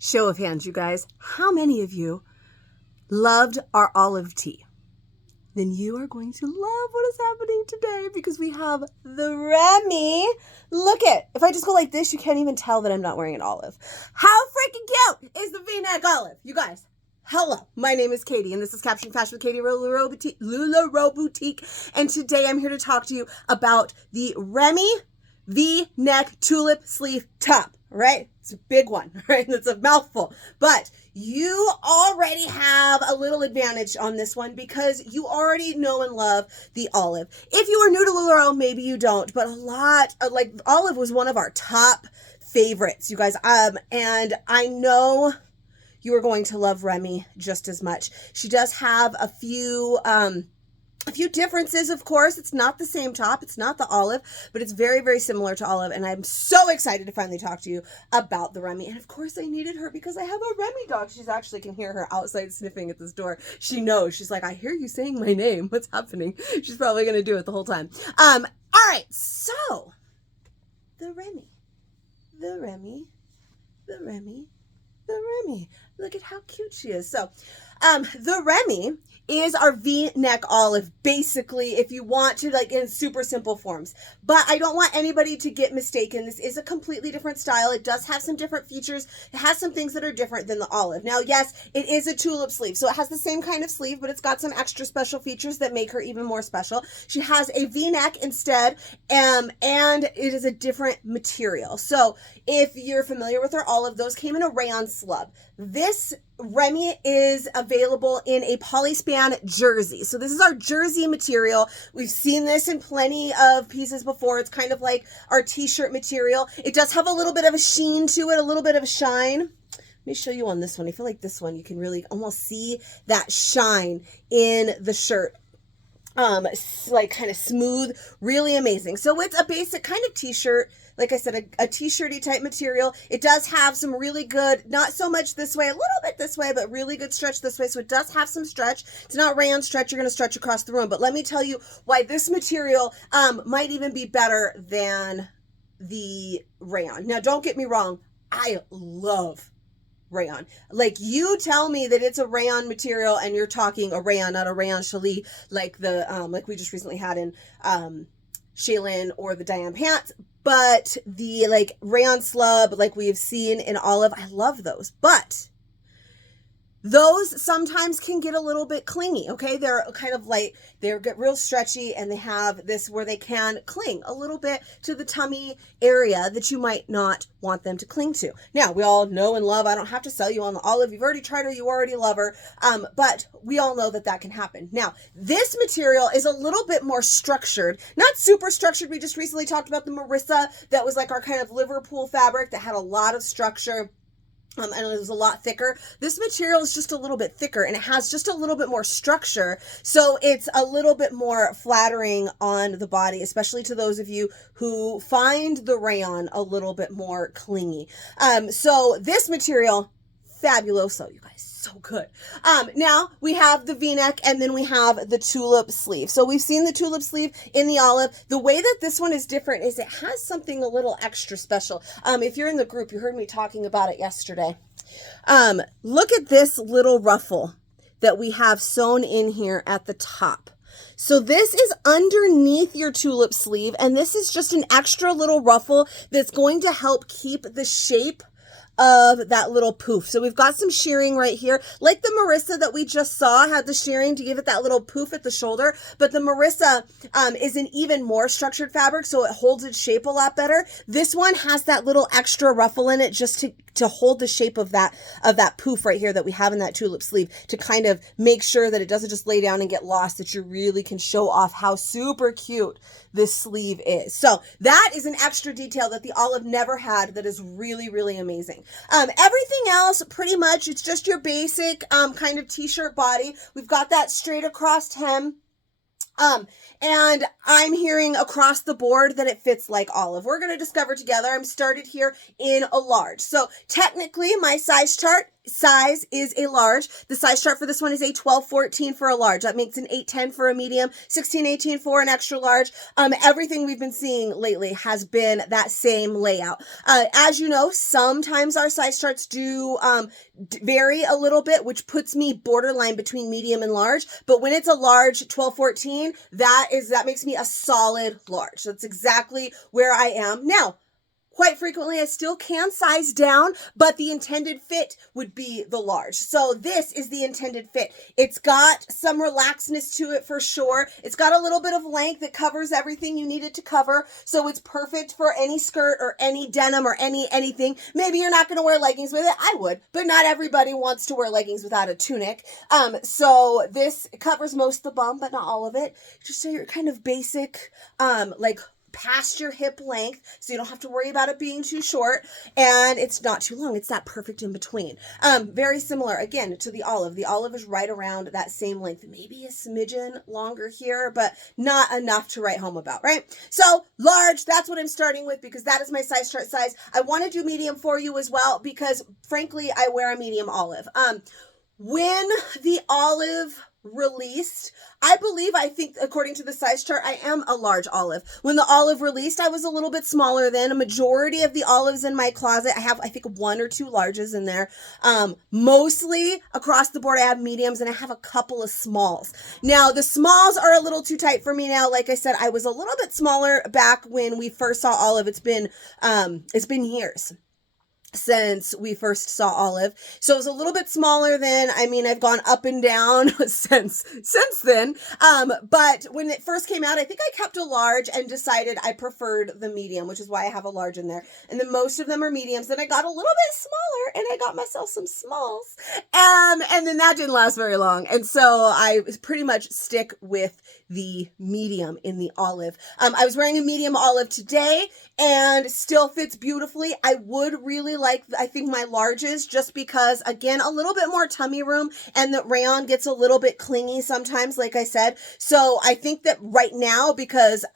Show of hands, you guys. How many of you loved our olive tea? Then you are going to love what is happening today because we have the Remi. Look it. If I just go like this, you can't even tell that I'm not wearing an olive. How freaking cute is the V-neck olive? You guys, hello. My name is Katie, and this is Caption Fashion with Katie LuLaRoe Boutique. And today I'm here to talk to you about the Remi V-Neck Tulip Sleeve top, right? It's a big one, right? It's a mouthful. But you already have a little advantage on this one because you already know and love the olive. If you are new to LuLaRoe, maybe you don't, but a lot of, like, olive was one of our top favorites, you guys. And I know you are going to love Remi just as much. She does have a few differences, of course. It's not the same top. It's not the olive, but it's very, very similar to olive. And I'm so excited to finally talk to you about the Remi. And of course I needed her because I have a Remi dog. She's actually can hear her outside sniffing at this door. She knows. She's like, I hear you saying my name. What's happening? She's probably going to do it the whole time. All right. So the Remi. Look at how cute she is. So the Remi is our V-neck olive, basically, if you want to, like, in super simple forms. But I don't want anybody to get mistaken. This is a completely different style. It does have some different features. It has some things that are different than the olive. Now, yes, it is a tulip sleeve, so it has the same kind of sleeve, but it's got some extra special features that make her even more special. She has a V-neck instead, and it is a different material. So if you're familiar with our olive, those came in a rayon slub. This Remi is available in a polyspan jersey. So this is our jersey material. We've seen this in plenty of pieces before. It's kind of like our t-shirt material. It does have a little bit of a sheen to it, a little bit of a shine. Let me show you on this one. I feel like this one, you can really almost see that shine in the shirt. Like kind of smooth, really amazing. So it's a basic kind of t-shirt. Like I said, a t-shirty type material. It does have some really good, not so much this way, a little bit this way, but really good stretch this way. So it does have some stretch. It's not rayon stretch. You're going to stretch across the room. But let me tell you why this material might even be better than the rayon. Now, don't get me wrong. I love rayon. Like, you tell me that it's a rayon material and you're talking a rayon, not a rayon challis like the like we just recently had in Shaylin or the Diane pants. But the like rayon slub like we've seen in olive, I love those. But those sometimes can get a little bit clingy, okay? They're kind of like, they get real stretchy, and they have this where they can cling a little bit to the tummy area that you might not want them to cling to. Now, we all know and love, I don't have to sell you on the olive. You've already tried her, you already love her, but we all know that that can happen. Now, this material is a little bit more structured, not super structured. We just recently talked about the Marissa. That was like our kind of Liverpool fabric that had a lot of structure. And it was a lot thicker. This material is just a little bit thicker, and it has just a little bit more structure. So it's a little bit more flattering on the body, especially to those of you who find the rayon a little bit more clingy. So this material, fabuloso, you guys. So good. Now we have the V-neck, and then we have the tulip sleeve. So we've seen the tulip sleeve in the olive. The way that this one is different is it has something a little extra special. If you're in the group, you heard me talking about it yesterday. Look at this little ruffle that we have sewn in here at the top. So this is underneath your tulip sleeve, and this is just an extra little ruffle that's going to help keep the shape of that little poof. So we've got some shearing right here, like the Marissa that we just saw had the shearing to give it that little poof at the shoulder. But the Marissa is an even more structured fabric, so it holds its shape a lot better. This one has that little extra ruffle in it just to hold the shape of that poof right here that we have in that tulip sleeve, to kind of make sure that it doesn't just lay down and get lost, that you really can show off how super cute this sleeve is. So that is an extra detail that the olive never had that is really, really amazing. Everything else, pretty much, it's just your basic kind of t-shirt body. We've got that straight across hem. And I'm hearing across the board that it fits like olive. We're going to discover together. I'm started here in a large. So technically my size chart size is a large. The size chart for this one is a 12-14 for a large. That makes an 8-10 for a medium, 16-18 for an extra large. Everything we've been seeing lately has been that same layout. As you know, sometimes our size charts do vary a little bit, which puts me borderline between medium and large. But when it's a large 12-14, that makes me a solid large. That's exactly where I am now. Quite frequently, I still can size down, but the intended fit would be the large. So this is the intended fit. It's got some relaxedness to it for sure. It's got a little bit of length that covers everything you need it to cover. So it's perfect for any skirt or any denim or anything. Maybe you're not going to wear leggings with it. I would, but not everybody wants to wear leggings without a tunic. So this covers most of the bum, but not all of it. Just so you're kind of basic, like past your hip length, so you don't have to worry about it being too short, and it's not too long. It's that perfect in between. Very similar again to the olive. The olive is right around that same length, maybe a smidgen longer here, but not enough to write home about, right? So large, that's what I'm starting with because that is my size chart size. I want to do medium for you as well because frankly, I wear a medium olive. When the olive released, I think according to the size chart, I am a large olive. When the olive released, I was a little bit smaller than a majority of the olives in my closet. I have, I think, 1 or 2 larges in there. Mostly across the board, I have mediums and I have a couple of smalls. Now, the smalls are a little too tight for me now. Like I said, I was a little bit smaller back when we first saw olive. It's been years since we first saw olive. So it was a little bit smaller then. I mean, I've gone up and down since then. But when it first came out, I think I kept a large and decided I preferred the medium, which is why I have a large in there. And then most of them are mediums. Then I got a little bit smaller and I got myself some smalls. And then that didn't last very long. And so I pretty much stick with the medium in the olive. I was wearing a medium olive today and still fits beautifully. I would really like, I think, my larges just because, again, a little bit more tummy room and the rayon gets a little bit clingy sometimes, like I said. So I think that right now, because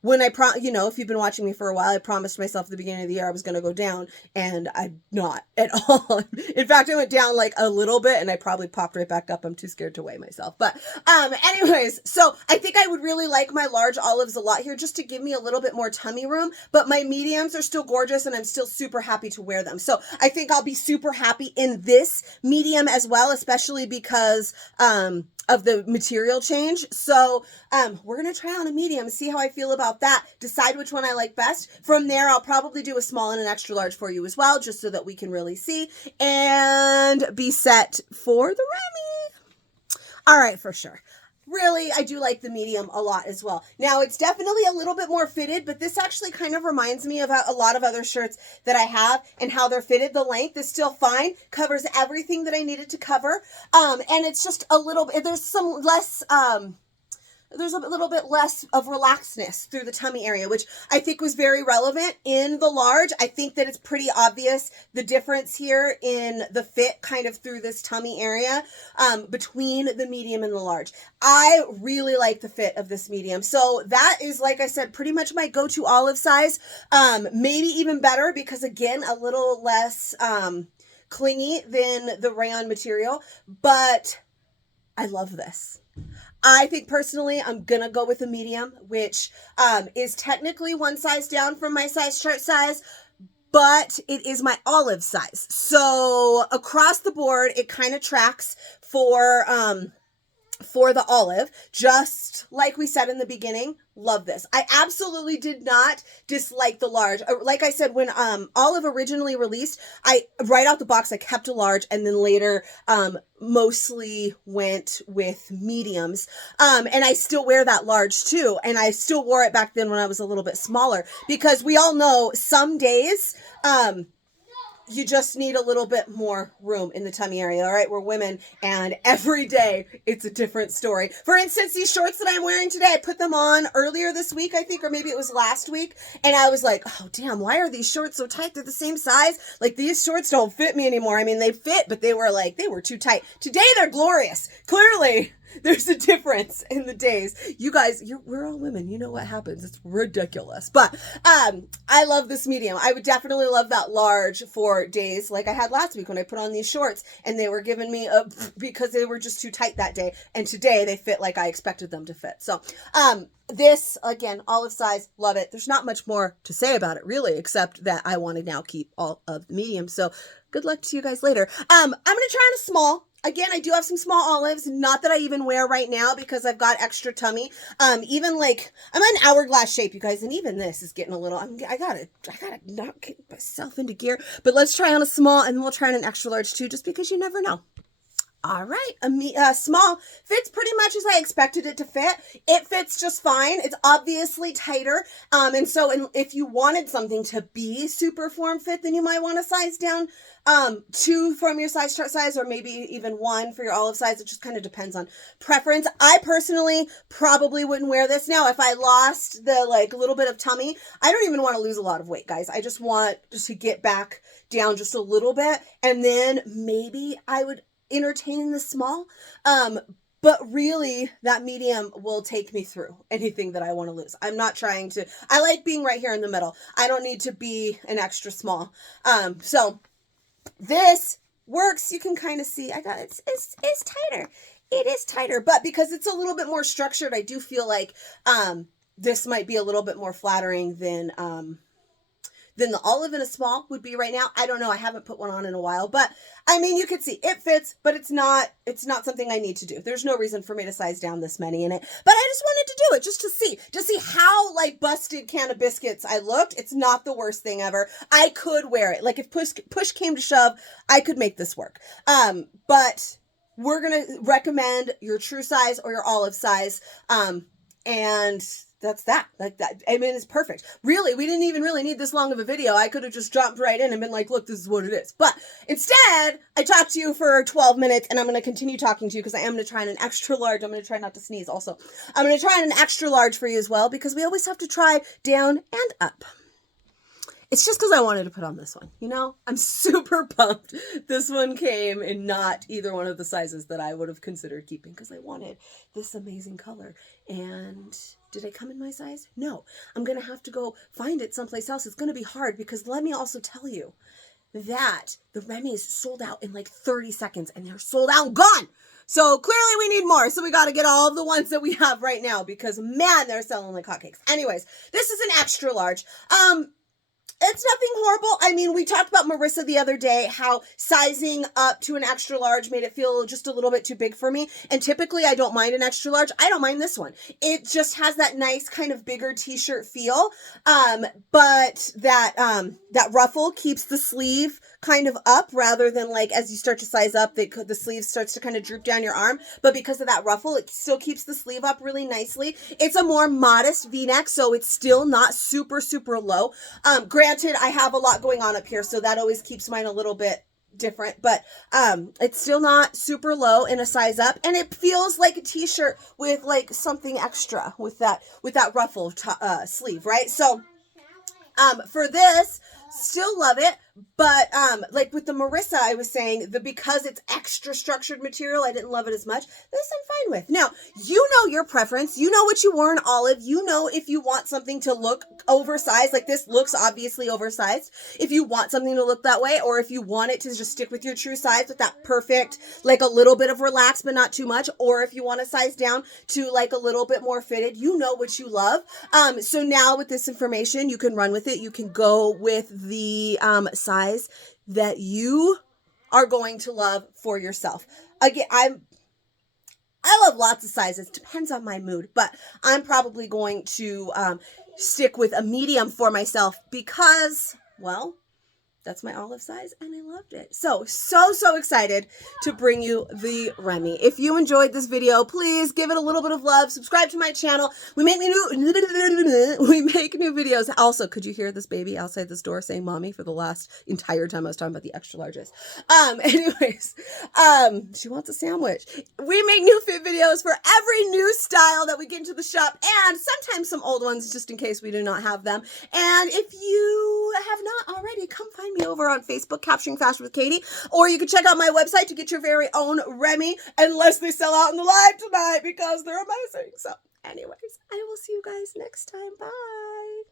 when if you've been watching me for a while, I promised myself at the beginning of the year I was going to go down, and I'm not at all. In fact, I went down like a little bit and I probably popped right back up. I'm too scared to weigh myself. But anyways, so I think I would really like my large olives a lot here just to give me a little bit more tummy room, but my mediums are still gorgeous and I'm still super happy to wear them. So I think I'll be super happy in this medium as well, especially because of the material change. So we're going to try on a medium, see how I feel about that, decide which one I like best. From there, I'll probably do a small and an extra large for you as well, just so that we can really see and be set for the Remi. All right, for sure. Really, I do like the medium a lot as well. Now, it's definitely a little bit more fitted, but this actually kind of reminds me of a lot of other shirts that I have and how they're fitted. The length is still fine, covers everything that I needed to cover. And it's just a little bit, there's a little bit less of relaxedness through the tummy area, which I think was very relevant in the large. I think that it's pretty obvious the difference here in the fit kind of through this tummy area between the medium and the large. I really like the fit of this medium. So that is, like I said, pretty much my go-to olive size. Maybe even better because, again, a little less clingy than the rayon material, but I love this. I think personally, I'm going to go with a medium, which is technically one size down from my size chart size, but it is my olive size. So across the board, it kind of tracks for the olive, just like we said in the beginning. Love this. I absolutely did not dislike the large. Like I said, when olive originally released, right out the box, I kept a large and then later mostly went with mediums. And I still wear that large too. And I still wore it back then when I was a little bit smaller, because we all know some days you just need a little bit more room in the tummy area. All right, we're women, and every day it's a different story. For instance, these shorts that I'm wearing today, I put them on earlier this week, I think, or maybe it was last week, and I was like, oh damn, why are these shorts so tight? They're the same size. Like, these shorts don't fit me anymore. I mean, they fit, but they were too tight. Today they're glorious. Clearly There's a difference in the days. You guys, we're all women. You know what happens. It's ridiculous. But I love this medium. I would definitely love that large for days like I had last week when I put on these shorts and they were giving me a because they were just too tight that day. And today they fit like I expected them to fit. So this, again, olive size, love it. There's not much more to say about it, really, except that I want to now keep all of the mediums. So good luck to you guys later. I'm going to try on a small. Again, I do have some small olives, not that I even wear right now because I've got extra tummy. Even like, I'm an hourglass shape, you guys, and even this is getting a little, I gotta not get myself into gear. But let's try on a small, and then we'll try on an extra large too, just because you never know. All right, small fits pretty much as I expected it to fit. It fits just fine. It's obviously tighter. And so if you wanted something to be super form fit, then you might want to size down 2 from your size chart size, or maybe even 1 for your olive size. It just kind of depends on preference. I personally probably wouldn't wear this now. If I lost the like little bit of tummy, I don't even want to lose a lot of weight, guys. I just want to get back down just a little bit, and then maybe I would entertain the small, but really that medium will take me through anything that I want to lose. I'm not trying to, I like being right here in the middle. I don't need to be an extra small. So this works. You can kind of see it's tighter. It is tighter, but because it's a little bit more structured, I do feel like this might be a little bit more flattering than the olive in a small would be right now. I don't know. I haven't put one on in a while, but I mean, you could see it fits, but it's not something I need to do. There's no reason for me to size down this many in it, but I just wanted to do it just to see how like busted can of biscuits I looked. It's not the worst thing ever. I could wear it. Like if push came to shove, I could make this work. But we're going to recommend your true size or your olive size. And that's that. Like that. I mean, it's perfect. Really, we didn't even really need this long of a video. I could have just jumped right in and been like, look, this is what it is. But instead, I talked to you for 12 minutes, and I'm going to continue talking to you because I am going to try on an extra large. I'm going to try not to sneeze also. I'm going to try on an extra large for you as well, because we always have to try down and up. It's just because I wanted to put on this one, you know? I'm super pumped. This one came in not either one of the sizes that I would have considered keeping because I wanted this amazing color. And did it come in my size? No. I'm going to have to go find it someplace else. It's going to be hard because let me also tell you that the Remi is sold out in like 30 seconds and they're sold out and gone. So clearly we need more. So we got to get all of the ones that we have right now because, man, they're selling like hotcakes. Anyways, this is an extra large. It's nothing horrible. I mean, we talked about Marissa the other day, how sizing up to an extra large made it feel just a little bit too big for me. And typically I don't mind an extra large. I don't mind this one. It just has that nice kind of bigger t-shirt feel. But that ruffle keeps the sleeve kind of up rather than like as you start to size up, the sleeve starts to kind of droop down your arm. But because of that ruffle, it still keeps the sleeve up really nicely. It's a more modest V-neck, so it's still not super, super low. Granted, I have a lot going on up here, so that always keeps mine a little bit different, but it's still not super low in a size up, and it feels like a t-shirt with like something extra with that ruffle sleeve, right? So for this, still love it. But like with the Marissa, I was saying because it's extra structured material, I didn't love it as much. This I'm fine with. Now, you know your preference. You know what you wore in olive. You know if you want something to look oversized, like this looks obviously oversized. If you want something to look that way, or if you want it to just stick with your true size with that perfect, like a little bit of relaxed but not too much, or if you want to size down to like a little bit more fitted, you know what you love. So now with this information, you can run with it. You can go with the size that you are going to love for yourself. Again, I love lots of sizes. Depends on my mood, but I'm probably going to stick with a medium for myself because, well, that's my olive size and I loved it. So excited to bring you the Remi. If you enjoyed this video, please give it a little bit of love. Subscribe to my channel. We make new videos. Also, could you hear this baby outside this door saying mommy for the last entire time I was talking about the extra largest? Anyways, she wants a sandwich. We make new fit videos for every new style that we get into the shop, and sometimes some old ones just in case we do not have them. And if you have not already, come find me over on Facebook, Capturing Fashion with Katie, or you can check out my website to get your very own Remi, unless they sell out in the live tonight because they're amazing. So anyways, I will see you guys next time. Bye.